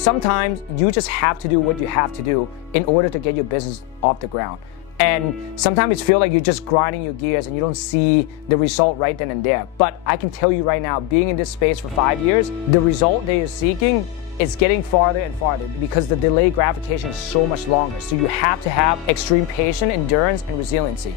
sometimes you just have to do what you have to do in order to get your business off the ground. And sometimes it feels like you're just grinding your gears and you don't see the result right then and there. But I can tell you right now, being in this space for 5 years, the result that you're seeking is getting farther and farther because the delayed gratification is so much longer. So you have to have extreme patience, endurance, and resiliency.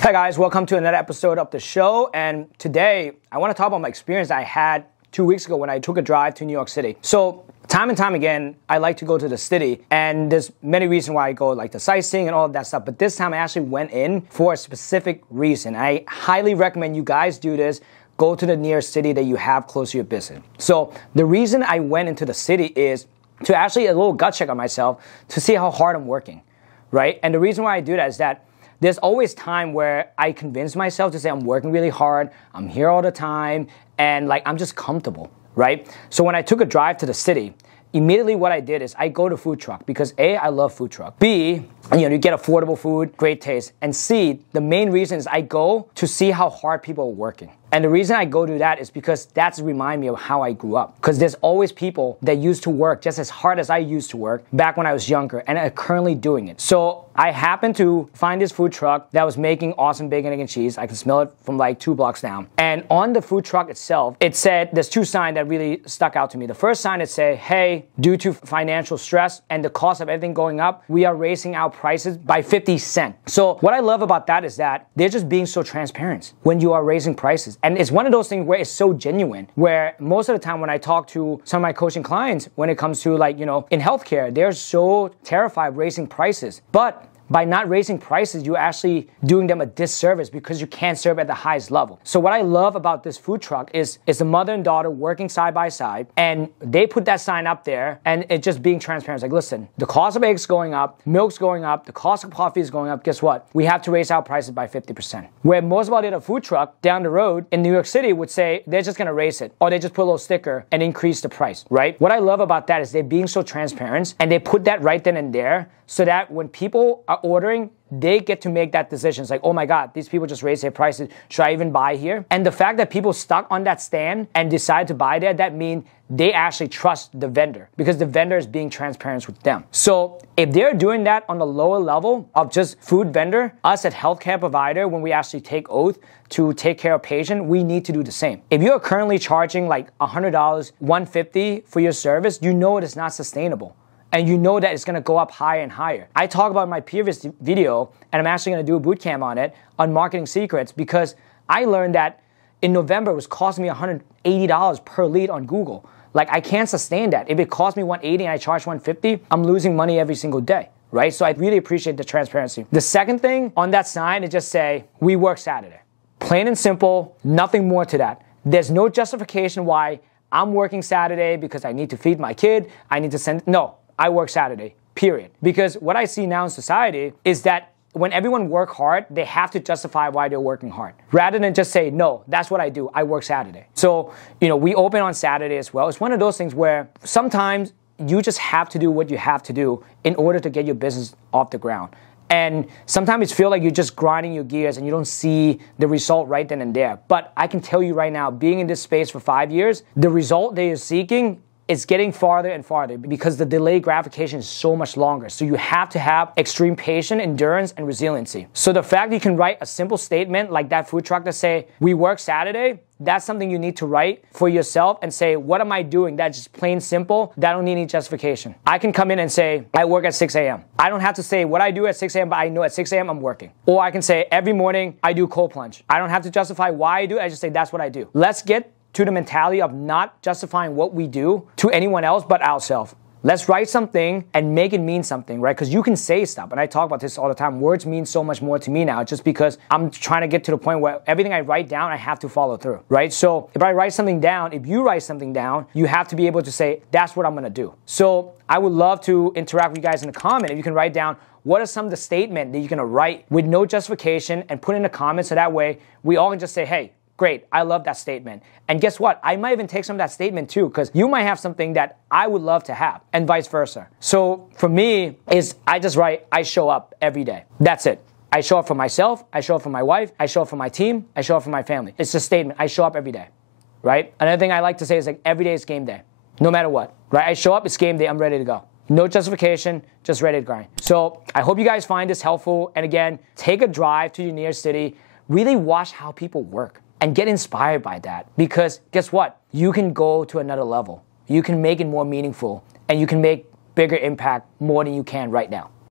Hey guys, welcome to another episode of the show. And today, I want to talk about my experience I had 2 weeks ago when I took a drive to New York City. So time and time again, I like to go to the city, and there's many reasons why I go, like the sightseeing and all of that stuff. But this time I actually went in for a specific reason. I highly recommend you guys do this. Go to the nearest city that you have close to your business. So the reason I went into the city is to actually a little gut check on myself to see how hard I'm working, right? And the reason why I do that is that there's always time where I convince myself to say I'm working really hard, I'm here all the time, and like I'm just comfortable, right? So when I took a drive to the city, immediately what I did is I go to food truck because A, I love food truck. B, you get affordable food, great taste. And C, the main reason is I go to see how hard people are working. And the reason I go to that is because that's remind me of how I grew up. Because there's always people that used to work just as hard as I used to work back when I was younger and are currently doing it. So I happened to find this food truck that was making awesome bacon, egg, and cheese. I can smell it from like 2 blocks down. And on the food truck itself, it said, there's 2 signs that really stuck out to me. The first sign it said, hey, due to financial stress and the cost of everything going up, we are raising our prices by 50 cents. So what I love about that is that they're just being so transparent when you are raising prices. And it's one of those things where it's so genuine, where most of the time when I talk to some of my coaching clients, when it comes to like, in healthcare, they're so terrified of raising prices. But by not raising prices, you're actually doing them a disservice because you can't serve at the highest level. So what I love about this food truck is the mother and daughter working side by side, and they put that sign up there, and it just being transparent. It's like, listen, the cost of eggs going up, milk's going up, the cost of coffee is going up. Guess what? We have to raise our prices by 50%. Where most of our other food truck down the road in New York City would say they're just gonna raise it, or they just put a little sticker and increase the price, right? What I love about that is they're being so transparent, and they put that right then and there, so that when people are ordering, they get to make that decision. It's like, oh my God, these people just raised their prices. Should I even buy here? And the fact that people stuck on that stand and decide to buy there, that means they actually trust the vendor because the vendor is being transparent with them. So if they're doing that on the lower level of just food vendor, us at healthcare provider, when we actually take oath to take care of patient, we need to do the same. If you're currently charging like $100, $150 for your service, you know it is not sustainable. And you know that it's gonna go up higher and higher. I talk about in my previous video, and I'm actually gonna do a boot camp on it, on marketing secrets, because I learned that in November it was costing me $180 per lead on Google. Like, I can't sustain that. If it costs me $180 and I charge $150, I'm losing money every single day, right? So I really appreciate the transparency. The second thing on that sign is just say, we work Saturday. Plain and simple, nothing more to that. There's no justification why I'm working Saturday because I need to feed my kid, I need to send, no. I work Saturday, period. Because what I see now in society is that when everyone work hard, they have to justify why they're working hard. Rather than just say, no, that's what I do, I work Saturday. So, we open on Saturday as well. It's one of those things where sometimes you just have to do what you have to do in order to get your business off the ground. And sometimes it feels like you're just grinding your gears and you don't see the result right then and there. But I can tell you right now, being in this space for 5 years, the result that you're seeking it's getting farther and farther because the delayed gratification is so much longer. So you have to have extreme patience, endurance, and resiliency. So the fact that you can write a simple statement like that food truck that say, we work Saturday, that's something you need to write for yourself and say, what am I doing? That's just plain simple. That don't need any justification. I can come in and say, I work at 6 a.m. I don't have to say what I do at 6 a.m., but I know at 6 a.m. I'm working. Or I can say, every morning I do cold plunge. I don't have to justify why I do it. I just say, that's what I do. Let's get to the mentality of not justifying what we do to anyone else but ourselves. Let's write something and make it mean something, right? Because you can say stuff, and I talk about this all the time. Words mean so much more to me now just because I'm trying to get to the point where everything I write down, I have to follow through, right? So if I write something down, if you write something down, you have to be able to say, that's what I'm going to do. So I would love to interact with you guys in the comment. If you can write down, what are some of the statements that you're going to write with no justification and put in the comments so that way we all can just say, hey, great, I love that statement. And guess what? I might even take some of that statement too, because you might have something that I would love to have, and vice versa. So for me, I just write, I show up every day. That's it. I show up for myself, I show up for my wife, I show up for my team, I show up for my family. It's a statement, I show up every day, right? Another thing I like to say is like every day is game day, no matter what, right? I show up, it's game day, I'm ready to go. No justification, just ready to grind. So I hope you guys find this helpful. And again, take a drive to your nearest city. Really watch how people work and get inspired by that. Because guess what? You can go to another level. You can make it more meaningful and you can make bigger impact more than you can right now.